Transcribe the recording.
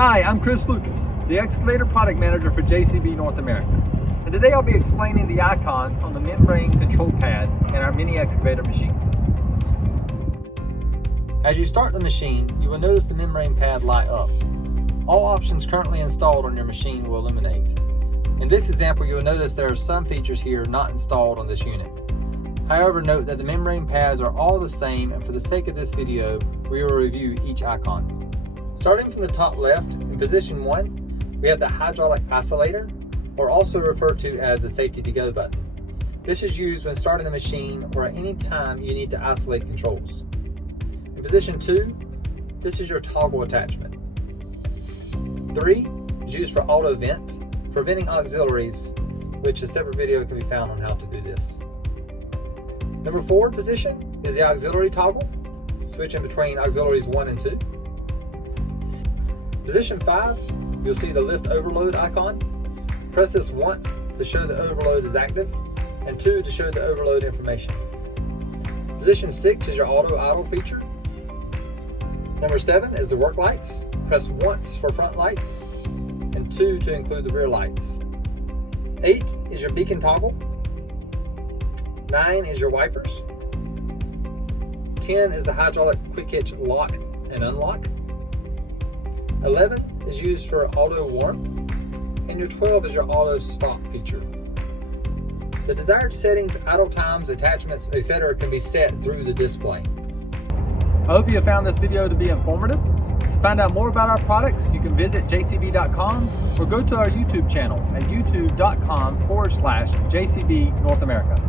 Hi, I'm Chris Lucas, the Excavator Product Manager for JCB North America. And today I'll be explaining the icons on the membrane control pad in our mini excavator machines. As you start the machine, you will notice the membrane pad light up. All options currently installed on your machine will illuminate. In this example, you will notice there are some features here not installed on this unit. However, note that the membrane pads are all the same, and for the sake of this video, we will review each icon. Starting from the top left, in position 1, we have the hydraulic oscillator, or also referred to as the safety to go button. This is used when starting the machine or at any time you need to isolate controls. In position 2, this is your toggle attachment. 3 is used for auto vent, for venting auxiliaries, which a separate video can be found on how to do this. Number 4 position is the auxiliary toggle, switching between auxiliaries 1 and 2. Position 5, you'll see the lift overload icon. Press this once to show the overload is active, and 2 to show the overload information. Position 6 is your auto idle feature. Number 7 is the work lights. Press once for front lights, and 2 to include the rear lights. 8 is your beacon toggle. 9 is your wipers. 10 is the hydraulic quick hitch lock and unlock. 11 is used for auto warm, and your 12 is your auto stop feature. The desired settings, idle times, attachments, etc. can be set through the display. I hope you have found this video to be informative. To find out more about our products, you can visit jcb.com or go to our YouTube channel at youtube.com/JCB North America.